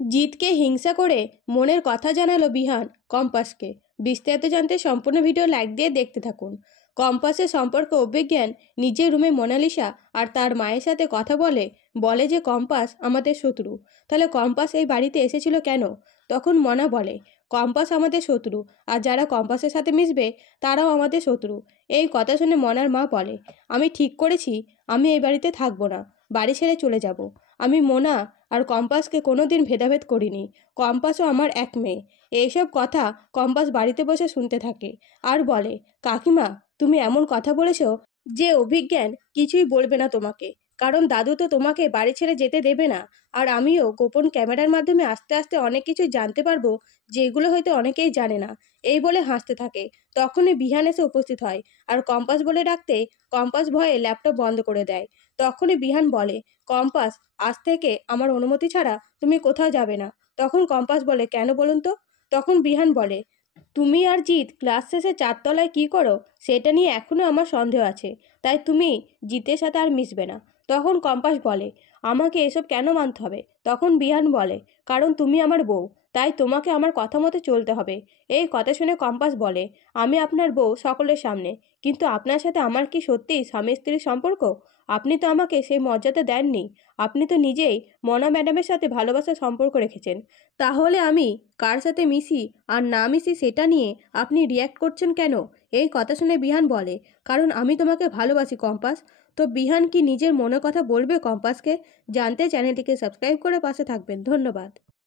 জিতকে হিংসা করে মনের কথা জানালো বিহান কম্পাসকে। বিস্তারিত জানতে সম্পূর্ণ ভিডিও লাইক দিয়ে দেখতে থাকুন। কম্পাসের সম্পর্কে অভিজ্ঞান নিজের রুমে মোনালিসা আর তার মায়ের সাথে কথা বলে যে কম্পাস আমাদের শত্রু। তাহলে কম্পাস এই বাড়িতে এসেছিল কেন? তখন মনা বলে কম্পাস আমাদের শত্রু, আর যারা কম্পাসের সাথে মিশবে তারাও আমাদের শত্রু। এই কথা শুনে মনার মা বলে আমি ঠিক করেছি আমি এই বাড়িতে থাকবো না, বাড়ি ছেড়ে চলে যাব। আমি মোনা আর কম্পাসকে কোনোদিন ভেদাভেদ করিনি। কম্পাসও আমার এক মেয়ে। এইসব কথা কম্পাস বাড়িতে বসে শুনতে থাকে আর বলে কাকিমা, তুমি এমন কথা বলেছ যে অভিজ্ঞান কিছুই বলবে না তোমাকে, কারণ দাদু তো তোমাকে বাড়ি ছেড়ে যেতে দেবে না। আর আমিও গোপন ক্যামেরার মাধ্যমে আস্তে আস্তে অনেক কিছু জানতে পারবো, যেগুলো হয়তো অনেকেই জানে না। এই বলে হাসতে থাকে। তখনই বিহান এসে উপস্থিত হয় আর কম্পাস বলে ডাকতে কম্পাস ভয়ে ল্যাপটপ বন্ধ করে দেয়। তখনই বিহান বলে কম্পাস, আজ থেকে আমার অনুমতি ছাড়া তুমি কোথাও যাবে না। তখন কম্পাস বলে কেন বলুন তো? তখন বিহান বলে তুমি আর জিৎ ক্লাস শেষে 4 তলায় কী করো সেটা নিয়ে এখনও আমার সন্দেহ আছে, তাই তুমি জিতের সাথে আর মিশবে না। তখন কম্পাস বলে আমাকে এসব কেন মানতে হবে? তখন বিহান বলে কারণ তুমি আমার বউ, তাই তোমাকে আমার কথা মতো চলতে হবে। এই কথা শুনে কম্পাস বলে আমি আপনার বউ সকলের সামনে, কিন্তু আপনার সাথে আমার কি সত্যিই স্বামী স্ত্রীর সম্পর্ক? আপনি তো আমাকে সেই মর্যাদা দেননি। আপনি তো নিজেই মনা ম্যাডামের সাথে ভালোবাসার সম্পর্ক রেখেছেন। তাহলে আমি কার সাথে মিশি আর না মিশি সেটা নিয়ে আপনি রিয়্যাক্ট করছেন কেন? এই কথা শুনে বিহান বলে কারণ আমি তোমাকে ভালোবাসি কম্পাস। তো বিহান কি নিজের মনের কথা বলবে কম্পাসকে? জানতে চ্যানেলটিকে সাবস্ক্রাইব করে পাশে থাকবেন। ধন্যবাদ।